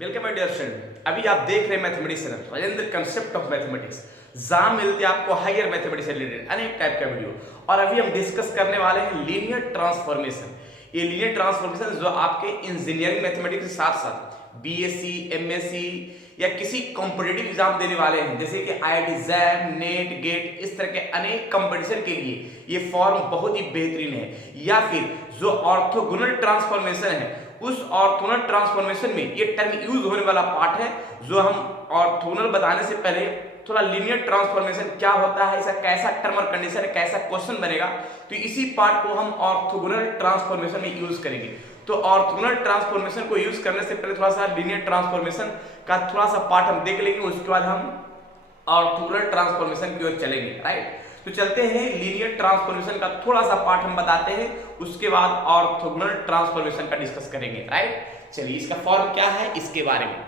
Welcome my dear student. अभी आप देख रहे हैं mathematics channel Rajendra concept of mathematics. जहां मिलते हैं आपको हायर मैथमेटिक्स से रिलेटेड अनेक टाइप का वीडियो। और अभी हम डिस्कस करने वाले हैं लीनियर ट्रांसफॉर्मेशन। ये लीनियर ट्रांसफॉर्मेशन जो आपके इंजीनियरिंग मैथमेटिक्स के साथ साथ बीएससी, एमएससी या किसी कॉम्पिटिटिव एग्जाम देने वाले हैं, जैसे कि आईआईटी जैम, नेट, गेट, इस तरह के अनेक कंपटीशन के लिए ये फॉर्म बहुत ही बेहतरीन है। या फिर जो ऑर्थोगोनल ट्रांसफॉर्मेशन है, उस ऑर्थोगोनल ट्रांसफॉर्मेशन में ये टर्म यूज होने वाला पार्ट है। जो हम ऑर्थोगोनल बताने से पहले थोड़ा लीनियर ट्रांसफॉर्मेशन क्या होता है, इसका कैसा टर्म और कंडीशन है, कैसा क्वेश्चन बनेगा, तो इसी पार्ट को हम ऑर्थोगोनल ट्रांसफॉर्मेशन में यूज करेंगे। तो ऑर्थोगोनल ट्रांसफॉर्मेशन को यूज करने से पहले थोड़ा सा लीनियर ट्रांसफॉर्मेशन का थोड़ा सा पार्ट हम देख लेंगे, उसके बाद हम ऑर्थोगोनल ट्रांसफॉर्मेशन की ओर चलेंगे। राइट, तो चलते हैं लीनियर ट्रांसफॉर्मेशन का थोड़ा सा पार्ट हम बताते हैं, उसके बाद ऑर्थोगोनल ट्रांसफॉर्मेशन का डिस्कस करेंगे। राइट, चलिए इसका फॉर्म क्या है इसके बारे में।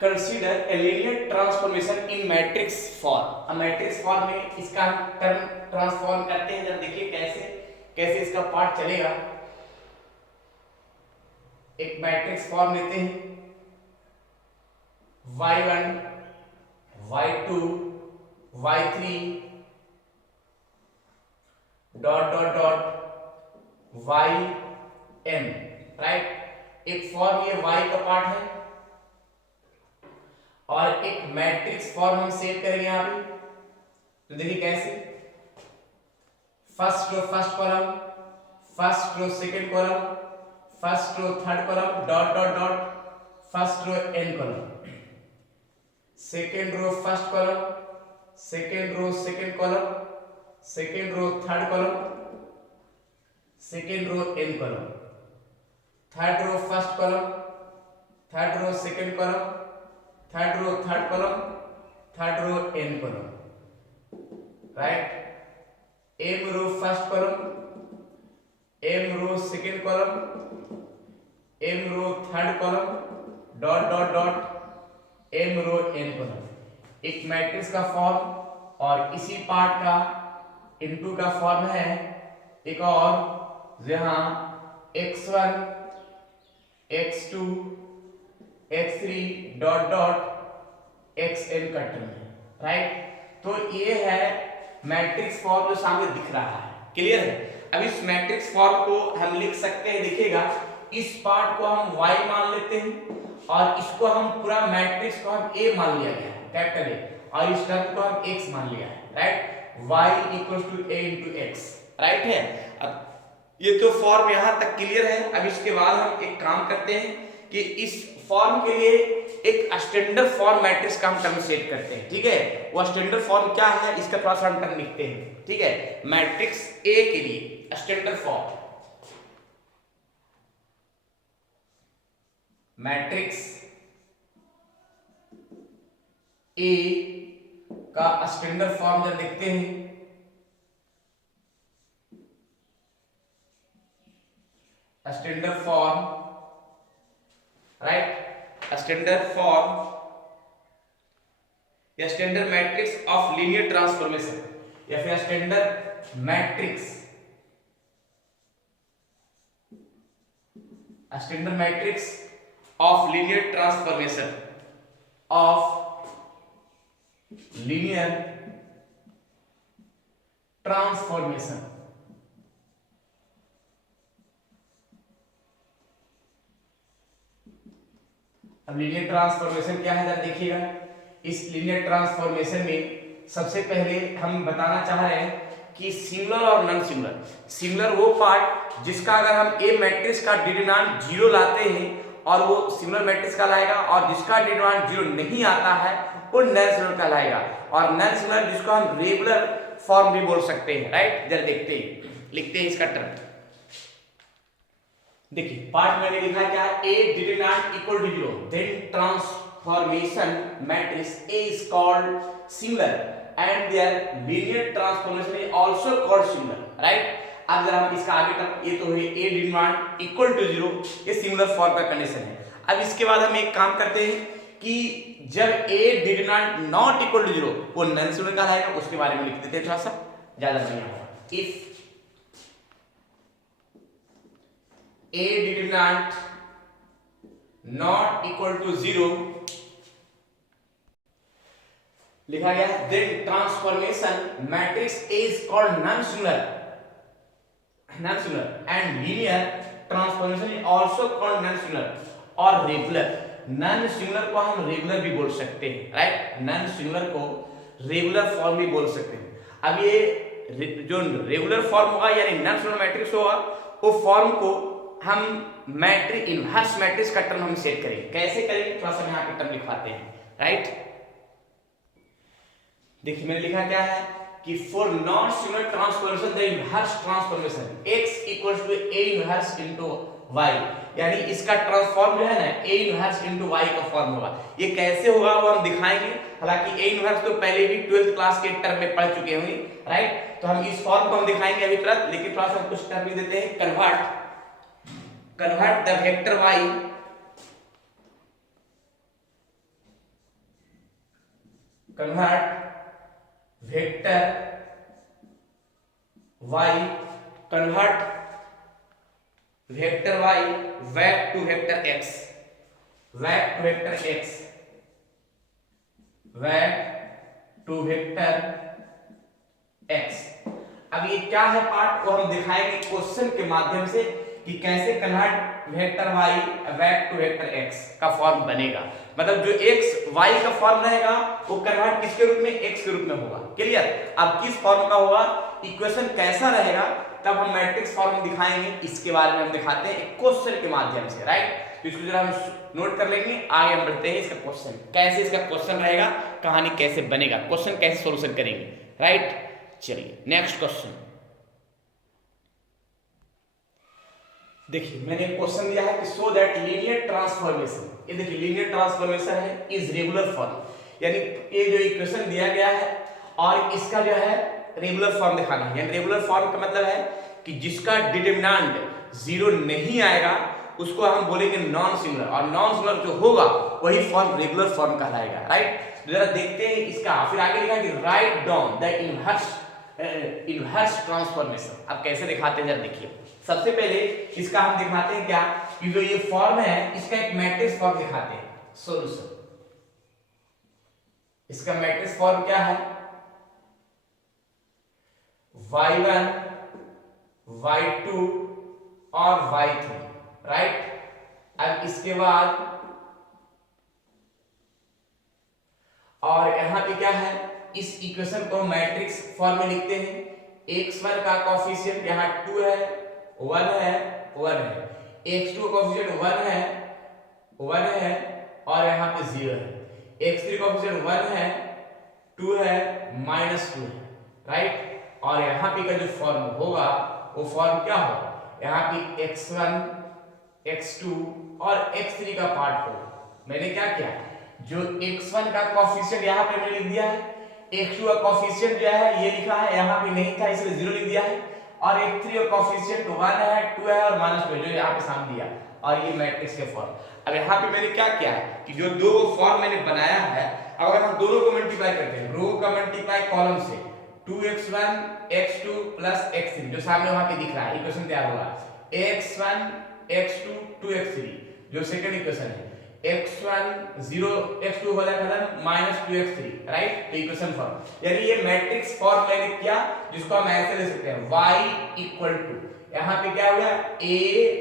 Consider a linear transformation in matrix form. Matrix form में इसका टर्म ट्रांसफॉर्म करते हैं। जब देखिए कैसे कैसे इसका पार्ट चलेगा। एक मैट्रिक्स फॉर्म लेते हैं, y1 y2 y3 dot dot dot yn। Right, एक फॉर्म ये y का पार्ट है और एक मैट्रिक्स फॉर्म हम सेव करेंगे यहां पे। तो देखिए कैसे, first row first column, first row second column, first row third column, dot dot dot first row n column, second row first column, second row second column, second row third column, second row n column, third row first column, third row second column, third row third column, third row n column. Right, m row first column, m row second column, m row third column, dot dot dot m रो n column. एक matrix का form और इसी part का into का form है एक और, जहां x1 x2 x3 dot dot xn का टर्म है। राइट, तो ये है मैट्रिक्स फॉर्म जो सामने दिख रहा है। क्लियर है। अब इस मैट्रिक्स फॉर्म को हम लिख सकते हैं, देखिएगा इस पार्ट को हम y मान लेते हैं और इसको हम पूरा मैट्रिक्स को हम a मान लिया गया है, कैपिटल A, और इस टर्म को हम x मान लिया है। Right, y equals to a into x। Right है। अब ये तो फॉर्म यहां तक क्लियर है। अब इसके बाद हम एक काम करते हैं कि इस फॉर्म के लिए एक स्टैंडर्ड फॉर्म मैट्रिक्स का हम टर्म सेट करते हैं। ठीक है, वो स्टैंडर्ड फॉर्म क्या है इसका थोड़ा सा हम टर्म लिखते हैं। ठीक है, मैट्रिक्स ए के लिए स्टैंडर्ड फॉर्म, मैट्रिक्स ए का स्टैंडर्ड फॉर्म जब देखते हैं, standard form, right, standard form या standard matrix of linear transformation या फिर standard matrix, standard matrix of linear transformation of linear transformation. अब लीनियर ट्रांसफॉर्मेशन क्या है जरा देखिएगा। इस लीनियर ट्रांसफॉर्मेशन में सबसे पहले हम बताना चाह रहे हैं कि सिंगुलर और नॉन सिंगुलर। सिंगुलर वो पार्ट जिसका अगर हम ए मैट्रिक्स का डिटरमिनेंट 0 लाते हैं और वो सिंगुलर मैट्रिक्स कहलाएगा, और जिसका डिटरमिनेंट 0 नहीं आता है वो नॉन सिंगुलर कहलाएगा। और नॉन सिंगुलर जिसको हम रेगुलर फॉर्म भी बोल सकते हैं। राइट, जरा देखते हैं, लिखते हैं इसका टर्म। देखिए पार्ट मैंने लिखा क्या है, A determinant equal to 0, then transformation matrix A is called singular and their linear transformation is also called singular. Right, अब जरा हम इसका आगे टर्म, ये तो है ए डिटरमिनेंट इक्वल टू 0, ये सिंगुलर फॉर्म का कंडीशन है। अब इसके बाद हम एक काम करते हैं कि जब ए डिटरमिनेंट नॉट इक्वल टू 0 वो नॉन सिंगुलर कहलाएगा, उसके बारे में लिख देते हैं, थोड़ा सा ज्यादा बढ़िया होगा। If A determinant not equal to 0 लिखा गया है, then transformation matrix is called non singular and linear transformation is also called non singular और रेगुलर। नॉन सिंगुलर को हम रेगुलर भी बोल सकते हैं, राइट। नॉन सिंगुलर को रेगुलर फॉर्म भी बोल सकते हैं। अब ये जो रेगुलर फॉर्म होगा यानी नॉन सिंगुलर मैट्रिक्स होगा, वो फॉर्म को हम मैट्रिक्स इनवर्स मैट्रिक्स का टर्म हम सेट करेंगे। कैसे करेंगे, थोड़ा सा यहाँ पे टर्म लिखवाते हैं, राइट। देखिए मैंने लिखा क्या है कि for non singular transformation the inverse transformation x equals to a inverse into y, यानी इसका ट्रांसफॉर्म जो है ना a इनवर्स इनटू y का फॉर्म होगा। ये कैसे होगा वो हम दिखाएंगे। हालांकि a इनवर्स तो पहले भी 12th क्लास के टर्म में पढ़ चुके होंगे, राइट। तो हम इस फॉर्म को हम दिखाएंगे अभी तुरंत, लेकिन थोड़ा सा कुछ टर्म भी देते हैं। Convert the vector y vector y back to vector x अब ये क्या है पार्ट, वो हम दिखाएंगे क्वेश्चन के माध्यम से कि कैसे convert vector y back to vector x का फॉर्म बनेगा। मतलब जो x y का फॉर्म रहेगा वो कन्वर्ट किसके रूप में, x के रूप में होगा। क्लियर। अब किस फॉर्म का होगा, इक्वेशन कैसा रहेगा, तब हम मैट्रिक्स फॉर्म दिखाएंगे। इसके बारे में हम दिखाते हैं एक क्वेश्चन के माध्यम से, राइट। तो इसको जरा हम नोट कर लेंगे, आगे हम बढ़ते हैं। इसका क्वेश्चन कैसे, इसका क्वेश्चन रहेगा, कहानी कैसे बनेगा, क्वेश्चन कैसे सॉल्यूशन करेंगे, राइट। चलिए नेक्स्ट क्वेश्चन देखिए, मैंने क्वेश्चन दिया है कि सो दैट लीनियर ट्रांसफॉर्मेशन, ये देखिए लीनियर ट्रांसफॉर्मेशन है इज रेगुलर फॉर्म, यानी ये जो इक्वेशन दिया गया है और इसका जो है रेगुलर फॉर्म दिखाना है। यानी रेगुलर फॉर्म का मतलब है कि जिसका डिटरमिनेंट 0 नहीं आएगा उसको हम बोलेंगे नॉन सिंगुलर, और नॉन सिंगुलर जो होगा वही फॉर्म रेगुलर फॉर्म कहलाएगा, राइट। जरा देखते हैं इसका, फिर आगे लिखा है कि write down the inverse transformation. अब कैसे दिखाते हैं जरा देखिए। सबसे पहले इसका हम दिखाते हैं क्या, कि जो ये फॉर्म है इसका एक मैट्रिक्स फॉर्म दिखाते हैं। सॉल्यूशन, इसका मैट्रिक्स फॉर्म क्या है, y1 y2 और y3, राइट। अब इसके बाद और यहां पे क्या है, इस इक्वेशन को मैट्रिक्स फॉर्म में लिखते हैं। x1 का कोएफिशिएंट यहां 2 है, 1 है, 1 है। x2 का कोएफिशिएंट 1 है और यहां पे 0 है। x3 का कोएफिशिएंट 1 है, 2 है, -2 है, राइट। और यहां पे का जो फॉर्म होगा वो फॉर्म क्या होगा, यहां पे x1 x2 और x3 का पार्ट होगा। मैंने क्या किया, जो x1 का कोएफिशिएंट यहां पे मैंने लिख दिया है, x2 का कोएफिशिएंट जो है ये लिखा है, यहां पे नहीं था इसलिए 0 लिख दिया है, और x3 का कोएफिशिएंट 1 है, 2 है और -2 है जो यहां पे सामने दिया, और ये मैट्रिक्स के फॉर्म। अब यहां पे मैंने क्या किया है कि जो दो फॉर्म मैंने बनाया है, अगर हम दोनों को मल्टीप्लाई करते हैं, रो का मल्टीप्लाई कॉलम से, 2x1 x2 x3 जो सामने वहां पे दिख रहा है, इक्वेशन तैयार होगा x1 x2 2x3 जो सेकंड इक्वेशन है, x1 0 x2 हो जाएगा -2x3, राइट। तो इक्वेशन फॉर्म, यानी ये मैट्रिक्स फॉर्म मैंने किया, जिसको हम ऐसे ले सकते हैं y इक्वल टू, यहां पे क्या हो गया a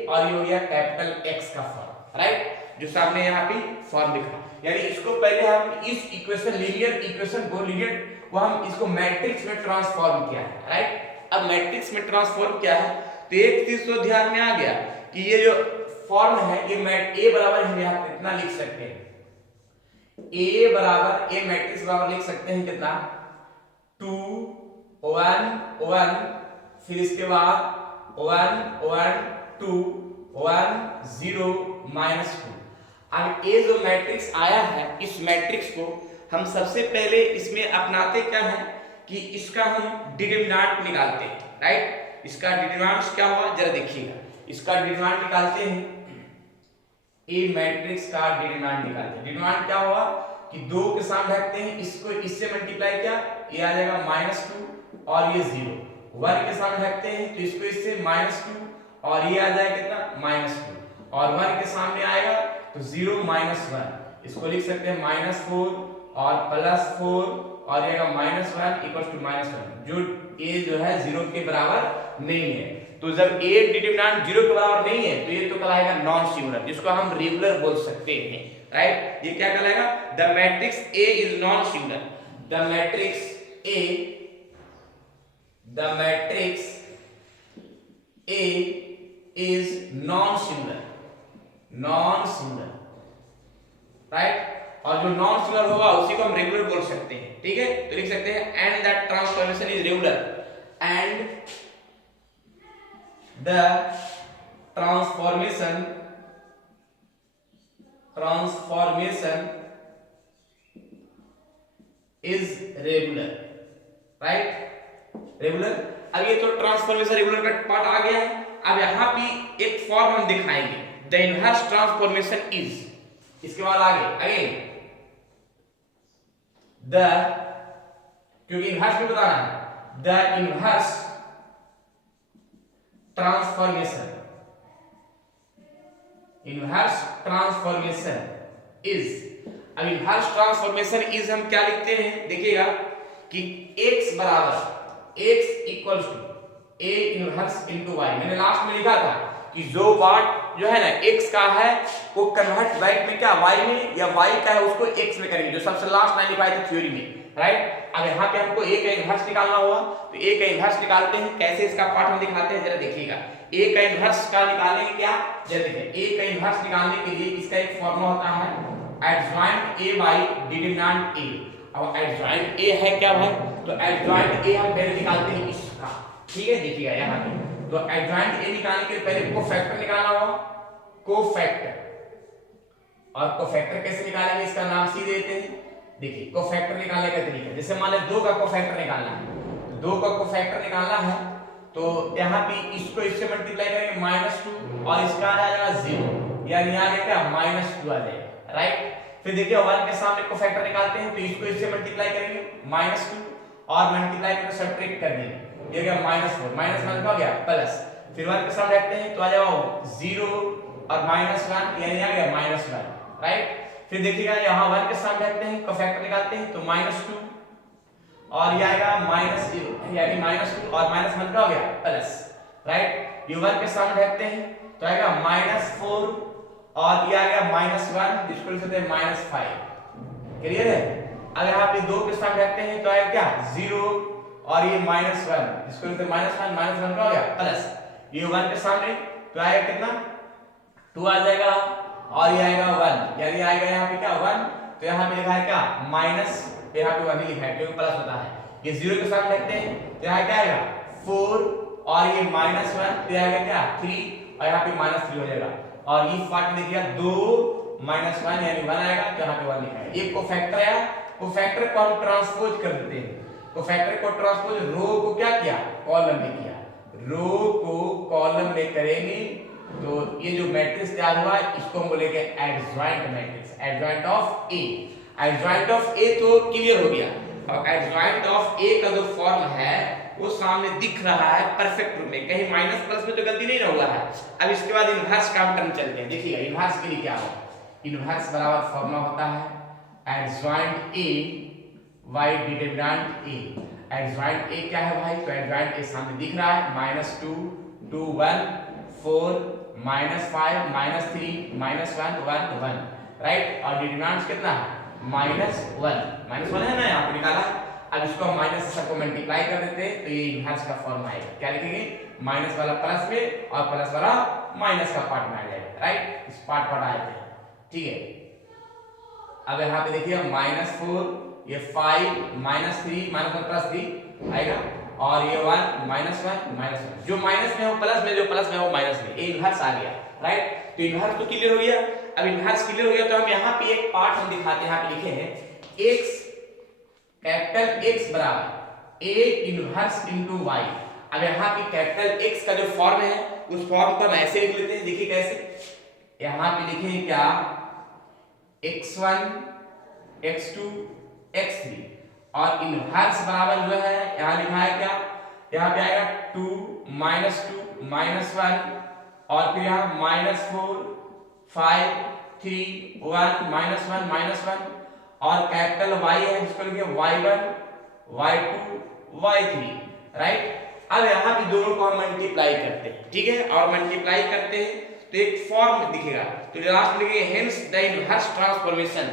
और ये हो गया कैपिटल X का फॉर्म, राइट, जो सामने यहां पे फॉर्म दिखा। यानी इसको पहले हम इस इक्वेशन लीनियर इक्वेशन को लीनियर वो हम इसको मैट्रिक्स में ट्रांसफॉर्म किया है, राइट। अब मैट्रिक्स में ट्रांसफॉर्म किया है तो एक चीज तो ध्यान में आ गया कि ये जो फॉर्म है ये a बराबर हम यहां कितना लिख सकते हैं, a बराबर a मैट्रिक्स बराबर लिख सकते हैं कितना 2 1 1, फिर इसके बाद 1 1 2 1 0 -2। अब ये जो मैट्रिक्स आया है, इस मैट्रिक्स को हम सबसे पहले इसमें अपनाते क्या है कि इसका हम डिटरमिनेंट निकालते हैं, राइट। इसका डिटरमिनेंट क्या होगा जरा देखिएगा, इसका डिटरमिनेंट निकालते हैं, ए मैट्रिक्स का डिटरमिनेंट निकालते हैं। डिटरमिनेंट क्या होगा कि 2 के सामने रखते हैं, इसको इससे मल्टीप्लाई किया, ये आ जाएगा -2 और ये 0, 1 के सामने रखते हैं तो इसको इससे -2 और ये आ जाएगा कितना -2, और 1 के सामने आएगा तो तो 0 माइनस 1 इसको लिख सकते हैं -4 और +4 और ये -1 इक्वल्स टू -1 जो a जो है 0 के बराबर नहीं है। तो जब a डिटरमिनेंट 0 के बराबर नहीं है तो ये तो कहलाएगा नॉन सिंगुलर, जिसको हम रेगुलर बोल सकते हैं, राइट। ये क्या कहलाएगा? The matrix A is non singular. The matrix A is non singular, right. और जो नॉन सिंगुलर होगा उसी को हम रेगुलर बोल सकते हैं, ठीक है। तो लिख सकते हैं and that transformation is regular, and the transformation is regular, right, regular. अब ये तो ट्रांसफॉर्मेशन रेगुलर का पार्ट आ गया है। अब यहां भी एक फॉर्म हम दिखाएंगे, द इनवर्स ट्रांसफॉर्मेशन इज, इसके बाद आगे द, क्योंकि इनवर्स भी बताना है, द इनवर्स ट्रांसफॉर्मेशन इज। अब इनवर्स ट्रांसफॉर्मेशन इज हम क्या लिखते हैं, देखिएगा कि x बराबर x equals to a inverse into y। मैंने लास्ट में लिखा था कि जो पार्ट जो है ना x का है वो कन्वर्ट बैक में क्या y में, या y का है उसको x में करेंगे, जो सबसे लास्ट लाइन लिखा है थ्योरी में, राइट। अब यहाँ पे हमको a का इनवर्स निकालना होगा, तो a का इनवर्स निकालते हैं। कैसे इसका पार्ट हम दिखाते हैं, जरा देखिएगा। a का इनवर्स का निकालेंगे क्या, जरा देखिए। a का इनवर्स निकालने के लिए इसका एक फॉर्मूला होता है adjoint a by determinant a। अब एडजॉइंट a है क्या भाई, तो एडजॉइंट a हम पहले निकालते हैं इसका, ठीक है। देखिएगा यहाँ पे, तो एडजॉइंट a निकालने के लिए पहले कोफैक्टर निकालना होगा, कोफैक्टर। और कोफैक्टर कैसे निकालेंगे, इसका नाम सीधे देते हैं। देखिए कोफैक्टर निकालने का तरीका, जैसे मान लें 2 का कोफैक्टर निकालना है, 2 का कोफैक्टर निकालना है तो यहाँ पे इसको इससे मल्टीप्लाई करेंगे -2 और इसका आ जाएगा 0, यानी आ गया क्या -2 आ जाएगा, राइट। फिर देखिए 1 के सामने कोफैक्टर निकालते हैं तो इसको इससे मल्टीप्लाई करेंगे -2 और मल्टीप्लाई करके सब्ट्रैक्ट कर देंगे, ये गया -4, -1 का गया प्लस, फिर 1 के सामने रखते हैं तो आ जाएगा 0 और -1 यानी आ गया -1, राइट। फिर देखिएगा यहाँ 1 के सामने रखते हैं, कोफैक्टर निकालते हैं तो -2 और ये आएगा -0 यानी -2 और -1 का हो गया प्लस, राइट। ये 1 के सामने रखते हैं तो आएगा -4 और ये आ गया -1, जिसको लिख सकते हैं -5, क्लियर है। अब यहाँ पे 2 के सामने रखते हैं तो आएगा क्या 0 और ये -1, जिसको लिखते हैं -1 का हो गया प्लस, ये 1 के सामने तो आएगा कितना 2 आ जाएगा और ये आएगा 1, यानी आएगा यहाँ पे क्या 1, तो यहाँ पे लिखा है क्या माइनस, यहाँ पे 1 ही लिखा है क्योंकि प्लस होता है। ये 0 के साथ रखते हैं तो यहाँ क्या आएगा 4 और ये -1 तो आएगा क्या 3 और यहाँ पे -3 हो जाएगा। और ये पार्ट में देखिएगा 2 -1 यानी 1 आएगा, तो यहाँ पे 1 लिखा है। ये कोफैक्टर आया, कोफैक्टर को हम ट्रांसपोज कर देते हैं। कोफैक्टर को ट्रांसपोज, रो को क्या किया कॉलम में किया, रो को कॉलम में करेंगे तो ये जो मैट्रिक्स तैयार हुआ है इसको हम बोलेंगे adjoint matrix, adjoint of A. Adjoint of A तो क्लियर हो गया। अब एडजॉइंट ऑफ ए का जो फॉर्म है वो सामने दिख रहा है परफेक्ट रूप में, कहीं माइनस प्लस में तो गलती नहीं ना हुआ है। अब इसके बाद इनवर्स काम करने चलते हैं। देखिएगा इनवर्स के लिए क्या होगा, इनवर्स बराबर फॉर्मूला होता है adjoint A by determinant A. Adjoint A क्या है भाई, तो एडजॉइंट ए सामने दिख रहा है -2 2 1 4 -5 -3 -1 1 1, राइट। और डिटरमिनेंट कितना है -1 है ना, यहाँ पे निकाला। अब इसको हम माइनस से सबको मल्टीप्लाई कर देते हैं तो ये इनवर्स का फॉर्म आएगा। क्या लिखेंगे, माइनस वाला प्लस में और प्लस वाला माइनस का पार्ट में आ जाएगा, राइट। इस पार्ट आ जाते हैं, ठीक है। अब यहाँ पे देखिए -4 ये 5 -3 -1 +3 आएगा और ये 1 -1 जो माइनस में हो प्लस में, जो प्लस में हो माइनस में, ये इनवर्स आ गया, राइट। तो इनवर्स तो क्लियर हो गया। अब इनवर्स क्लियर हो गया तो हम यहाँ पे एक पार्ट हम दिखाते हैं, यहाँ पे लिखे हैं x कैपिटल X बराबर a इनवर्स इनटू y। अब यहाँ पे कैपिटल X का जो फॉर्म है उस फॉर्म को हम ऐसे लिख लेते हैं। देखिए कैसे, यहाँ पे लिखे क्या x1 x2 x3 और इनवर्स बराबर जो है यहाँ लिखा है क्या, यहाँ पे आएगा 2 -2 -1 और फिर यहाँ -4 5 3 1 -1 और कैपिटल Y है जिसको लिखिए y1 y2 y3, राइट। अब यहाँ पे दोनों को हम मल्टीप्लाई करते हैं, ठीक है, और मल्टीप्लाई करते हैं तो एक फॉर्म दिखेगा, तो लास्ट में लिखिए hence the inverse transformation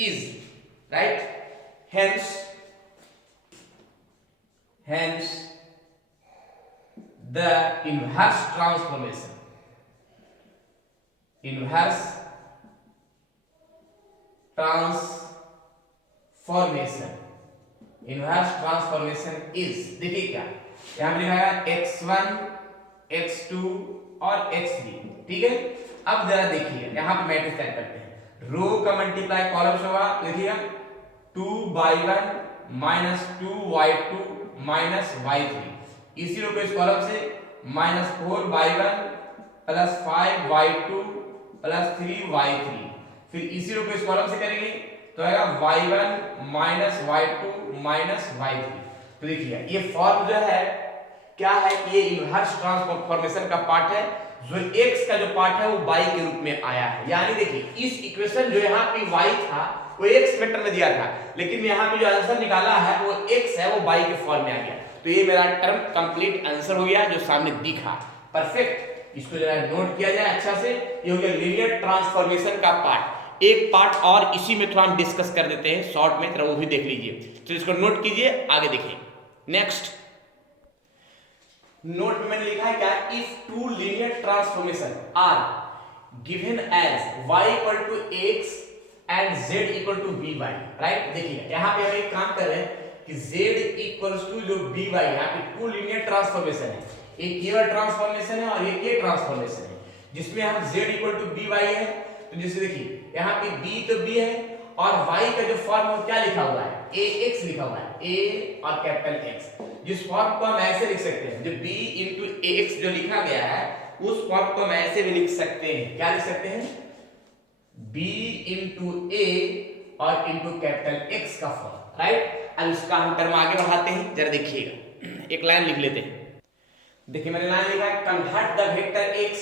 is, right, hence the inverse transformation is, देखिए क्या यहां पे लिखा है x1 x2 और x3, ठीक है। अब जरा देखिए यहां पे मैट्रिक्स टाइप करते हैं, रो का मल्टीप्लाई कॉलम से होगा, देखिएगा 2y1 -2y2 -y3, इसी रो को इस कॉलम से -4y1 5y2 3y3, फिर इसी रो को इस कॉलम से करेंगे तो आएगा y1 -y2 -y3। तो देखिए ये फॉर्म जो है क्या है, ये इनवर्स ट्रांसफॉर्मेशन का पार्ट है, जो x का जो पार्ट है वो y के रूप में आया है। यानी देखिए इस इक्वेशन जो यहाँ पे y था वो x वेक्टर में दिया था, लेकिन यहाँ पे जो आंसर निकाला है वो x है, वो y के फॉर्म में आ गया। तो ये मेरा टर्म कंप्लीट आंसर हो गया जो सामने दिखा, परफेक्ट। इसको जरा नोट किया जाए अच्छा से, ये हो गया लीनियर ट्रांसफॉर्मेशन का पार्ट। एक पार्ट और इसी में थोड़ा हम डिस्कस कर देते हैं शॉर्ट में, वो भी देख लीजिए। तो इसको नोट कीजिए, आगे देखिए। नेक्स्ट नोट में मैंने लिखा है क्या, if two linear transformation are given as y = x and z = by, right. देखिए यहां पे हम एक काम कर रहे हैं कि z जो by, यहां पे टू लीनियर ट्रांसफॉर्मेशन है, एक ये ट्रांसफॉर्मेशन है और एक ये ट्रांसफॉर्मेशन है, जिसमें हम z by है। तो जैसे देखिए यहाँ पे b तो b है और y का जो फॉर्म है क्या लिखा हुआ है, ax लिखा हुआ है, a और कैपिटल x। जिस फॉर्म को हम ऐसे लिख सकते हैं, जो b * ax जो लिखा गया है उस फॉर्म को हम ऐसे भी लिख सकते हैं, क्या लिख सकते हैं, b * a और इनटू कैपिटल x का फॉर्म, राइट। अब इसका हम टर्म आगे बढ़ाते हैं, जरा देखिएगा, एक लाइन लिख लेते हैं। देखिए मैंने लाइन लिखा है, convert the vector x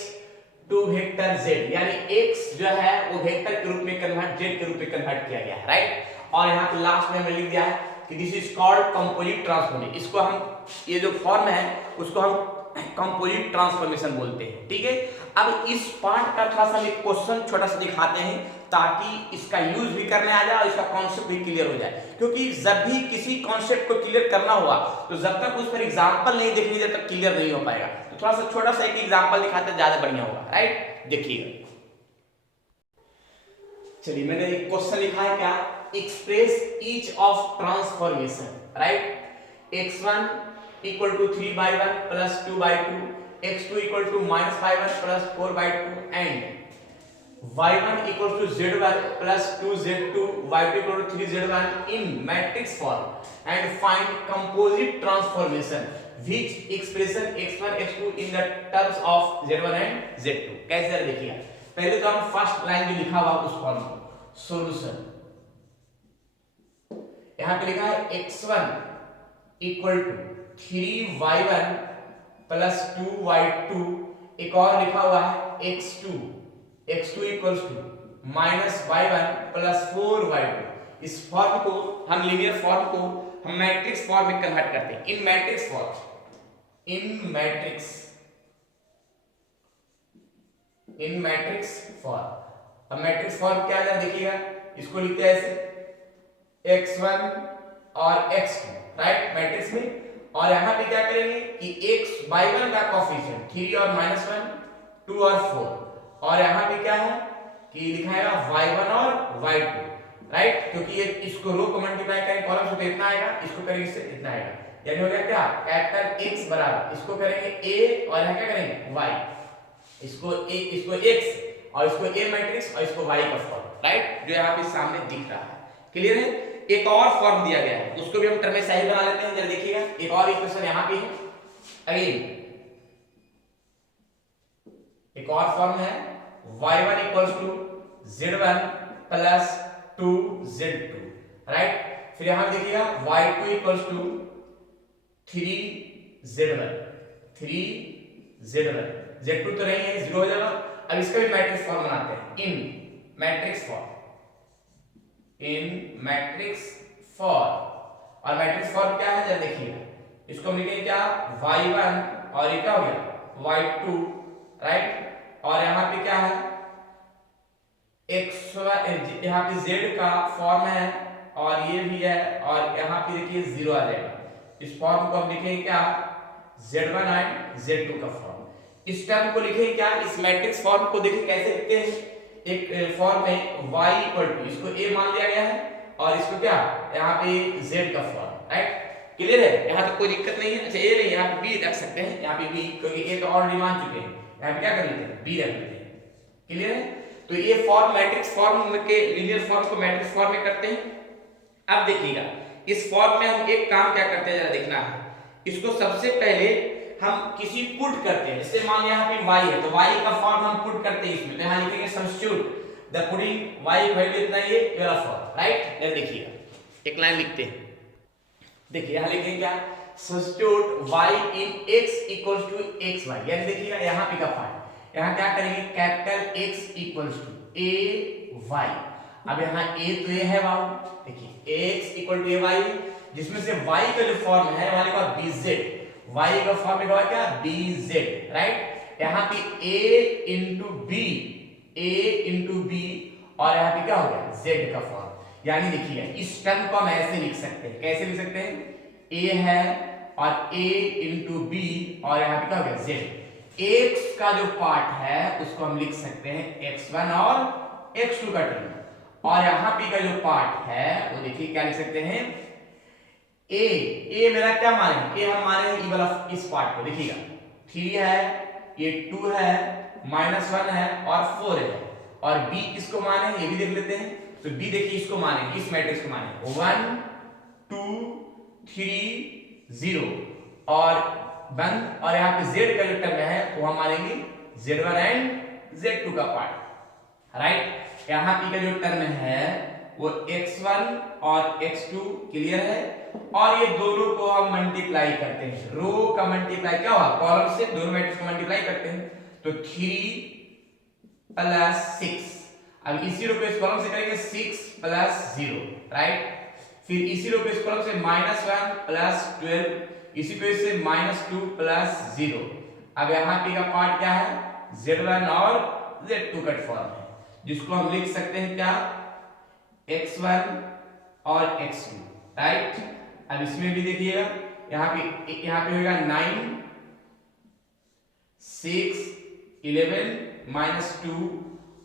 to vector z, यानी x जो है वो वेक्टर के रूप में कन्वर्ट, z के रूप में कन्वर्ट किया गया है, राइट। और यहाँ पे लास्ट में मैंने लिख दिया है कि this is called composite transformation. इसको हम, ये जो फॉर्म है उसको हम कंपोजिट ट्रांसफॉर्मेशन बोलते हैं, ठीक है। अब इस पार्ट का थोड़ा सा एक क्वेश्चन छोटा सा दिखाते हैं ताकि इसका यूज भी करने आ जाए और इसका कॉन्सेप्ट भी क्लियर हो जाए, क्योंकि जब भी किसी कॉन्सेप्ट को क्लियर करना हुआ तो जब तक उस पर एग्जांपल नहीं देखेंगे जब तक क्लियर नहीं हो पाएगा। तो थोड़ा सा छोटा सा एक एग्जांपल दिखाते ज्यादा बढ़िया होगा, राइट। देखिए चलिए मैंने एक क्वेश्चन लिखा है क्या, express each of transformation, right. x1 = 3/1 + 2/2, x2 = -5/1 + 4/2 and y1 = z1 + 2z2, y2 = 3z1 in matrix form and find composite transformation which expression x1 x2 in the terms of z1 and z2। कैसे है देखिए, पहले तो हम first line जो लिखा हुआ उस फॉर्म को, सॉल्यूशन यहां पे लिखा है x1 = 3y1 + 2y2, एक और लिखा हुआ है x2 = -y1 + 4y2। इस फॉर्म को हम, लीनियर फॉर्म को हम मैट्रिक्स फॉर्म में कन्वर्ट करते हैं, इन मैट्रिक्स फॉर्म, इन मैट्रिक्स फॉर्म। अब मैट्रिक्स फॉर्म क्या है देखिएगा, इसको लिखते हैं ऐसे x1 और x2, राइट, मैट्रिक्स में। और यहां पे क्या करेंगे कि y1 का कोएफिशिएंट 3 और -1, 2 और 4, और यहां पे क्या है कि लिखा है y1 और y2, राइट, क्योंकि ये इसको रो को मल्टीप्लाई करेंगे कॉलम से तो इतना आएगा, इसको करेंगे इससे इतना आएगा, यानी हो गया क्या, कैपिटल x बराबर, इसको करेंगे a और यहां क्या करेंगे y, इसको x और इसको a मैट्रिक्स और इसको y का फॉर्म, राइट, जो यहां पे सामने दिख रहा है। क्लियर है। एक और फॉर्म दिया गया है, उसको भी हम टर्म में सही बना लेते हैं, जरा देखिएगा। एक और इक्वेशन यहां पे है, अगेन एक और फॉर्म है, y1 = z1 + 2z2, राइट। फिर यहां देखिएगा y2 = 3z1, z2 तो नहीं है, 0 हो जाएगा। अब इसका भी मैट्रिक्स फॉर्म बनाते हैं, इन मैट्रिक्स फॉर्म, इन मैट्रिक्स फॉर्म। और मैट्रिक्स फॉर्म क्या है जरा देखिएगा, इसको हम लिखेंगे क्या, y1 और ये क्या हो गया y2, राइट। और यहाँ पे क्या है x1, यहाँ पे z का फॉर्म है और ये भी है, और यहाँ पे देखिए 0 आ जाएगा। इस फॉर्म को हम लिखेंगे क्या, z1 एंड z2 का फॉर्म। इस टर्म को लिखेंगे क्या, इस मैट्रिक्स फॉर्म को देखिए कैसे लिखते हैं। एक फॉर्म में y इक्वल टू, इसको a मान लिया गया है और इसको क्या यहाँ पे z का फॉर्म, राइट। क्लियर है, यहाँ तक कोई दिक्कत नहीं है। अच्छा a नहीं, यहाँ पे b रख सकते हैं, यहाँ पे b, क्योंकि a तो ऑलरेडी मान चुके हैं, यहाँ पे क्या कर लेते हैं b रख लेते हैं। क्लियर है, तो ये फॉर्म मैट्रिक्स फॉर्म के लीनियर फॉर्म को मैट्रिक्स फॉर्म में करते हैं। अब देखिएगा इस फॉर्म में हम एक काम क्या करते हैं जरा देखना है। इसको सबसे पहले हम किसी पुट करते हैं, जैसे मान लिया यहाँ पे y है तो y का फॉर्म हम पुट करते हैं इसमें, तो यहाँ लिखेंगे substitute the putting y value इतना ये वाला फॉर्म, राइट। ये देखिएगा एक लाइन लिखते हैं, देखिए यहाँ लिखेंगे क्या, substitute y in x equals to xy। यानी देखिएगा यहाँ पे का पार्ट, यहाँ क्या करेंगे capital x equals to a y। अब यहाँ a तो ये है बाबू, देखिए x equal to a y, जिसमें से y का जो फॉर्म है वहां लिखा bz, y का फॉर्म लिखा क्या bz, राइट। यहाँ पे a into b, a into b, और यहाँ पे क्या हो गया z का फॉर्म। यानी देखिए इस टर्म को हम ऐसे लिख सकते हैं, कैसे लिख सकते हैं, a है और a इंटू b, और यहाँ पे क्या हो गया z। x का जो पार्ट है उसको हम लिख सकते हैं x1 और x2 का टर्म, और यहाँ पे का जो पार्ट है वो देखिए क्या लिख सकते हैं, a मेरा क्या माने, a हम माने ये वाला इस पार्ट को, देखिएगा 3 है, ये 2 है, -1 है और 4 है, और b किसको माने ये भी देख लेते हैं। तो b देखिए इसको माने, इस मैट्रिक्स को माने 1 2 3 0 और बंद, और यहाँ पे z का जो टर्म है वो हम मानेंगे z1 एंड z2 का पार्ट, राइट। यहाँ पे का जो टर्म है वो x1 और x2 क्लियर है, और ये दोनों को हम मल्टीप्लाई करते हैं, रो का मल्टीप्लाई क्या हुआ कॉलम से, दोनों मैट्रिक्स को मल्टीप्लाई करते हैं, तो 3 + 6। अब इसी रो को इस कॉलम से करेंगे 6 + 0, राइट। फिर इसी रो को इस कॉलम से -1 + 12, इसी को इससे -2 + 0। अब यहाँ पे का पार्ट क्या है, z1 और z2 का फॉर्म है, जिसको हम लिख सकते हैं क्या, x1 और x2, राइट। अब इसमें भी देखिएगा यहाँ पे होगा 9 6 11 -2,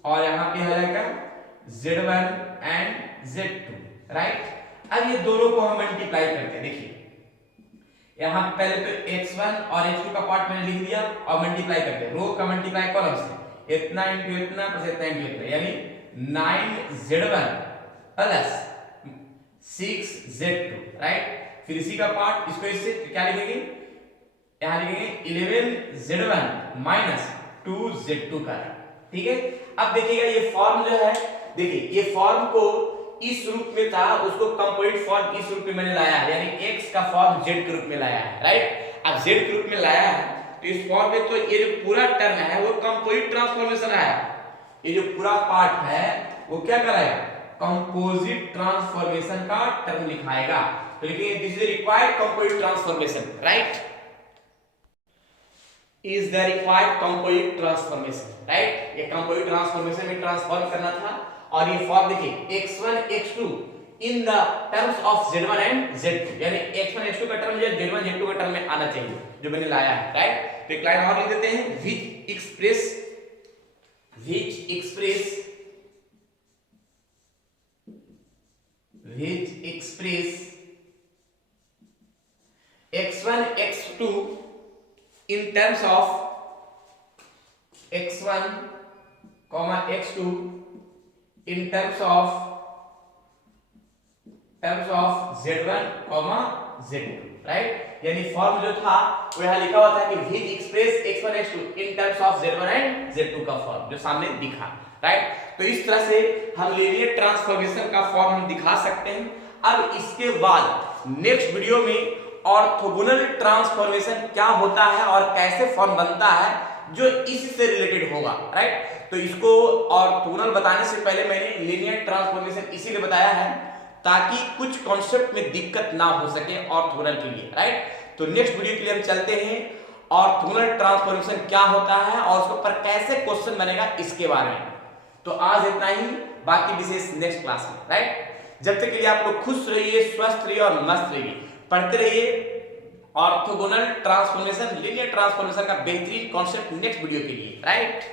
और यहाँ पे हो जाएगा z1 एंड z2, राइट। अब ये दोनों को हम मल्टीप्लाई करते हैं, देखिए यहाँ पहले तो x1 और x2 का पार्ट मैंने लिख दिया और मल्टीप्लाई करते हैं, रो का मल्टीप्लाई कॉलम से, इतना इंटू इतना प्लस इतना इंटू इतना, यानी 9z1 प्लस 6z2, राइट। फिर इसी का पार्ट, इसको इससे क्या लिखेंगे, यहाँ लिखेंगे 11z1 माइनस 2z2 का, ठीक है। अब देखिएगा ये फॉर्म जो है, देखिए ये फॉर्म को इस रूप में था, उसको कंपोजिट फॉर्म इस रूप में मैंने लाया है, यानी x का फॉर्म z के रूप में लाया है, राइट। अब z के रूप में लाया है तो इस फॉर्म में तो ये जो पूरा टर्म है वो कंपोजिट ट्रांसफॉर्मेशन आया, ये जो पूरा पार्ट है वो क्या कराएगा, कंपोजिट ट्रांसफॉर्मेशन का टर्म लिखाएगा। तो लिखेंगे this is required composite transformation, right, is the required composite transformation, right. ये कंपोजिट ट्रांसफॉर्मेशन में ट्रांसफॉर्म करना था, और ये फॉर्म देखिए x1 x2 in the terms of z1 and z2, यानी x1 x2 का टर्म जो z1 z2 का टर्म में आना चाहिए, जो मैंने लाया है, राइट। तो एक लाइन और लिख देते हैं, which express x1 x2 in terms of x1 x2 in terms of z1 z2, right. यानी फॉर्म जो था वो यहाँ लिखा हुआ था कि which express x1 x2 in terms of z1 and z2 का फॉर्म जो सामने दिखा, राइट। तो इस तरह से हम लीनियर ट्रांसफॉर्मेशन का फॉर्म हम दिखा सकते हैं। अब इसके बाद नेक्स्ट वीडियो में ऑर्थोगोनल ट्रांसफॉर्मेशन क्या होता है और कैसे फॉर्म बनता है जो इससे रिलेटेड होगा, राइट। तो इसको ऑर्थोगोनल बताने से पहले मैंने लीनियर ट्रांसफॉर्मेशन इसीलिए बताया है ताकि कुछ कॉन्सेप्ट में दिक्कत ना हो सके ऑर्थोगोनल के लिए, राइट। तो नेक्स्ट वीडियो के लिए हम चलते हैं ऑर्थोगोनल ट्रांसफॉर्मेशन क्या होता है और उसके ऊपर कैसे क्वेश्चन बनेगा इसके बारे में। तो आज इतना ही, बाकी विशेष नेक्स्ट क्लास में, राइट। जब तक के लिए आप लोग खुश रहिए, स्वस्थ रहिए और मस्त रहिए, पढ़ते रहिए ऑर्थोगोनल ट्रांसफॉर्मेशन, लीनियर ट्रांसफॉर्मेशन का बेहतरीन कॉन्सेप्ट नेक्स्ट वीडियो के लिए, राइट।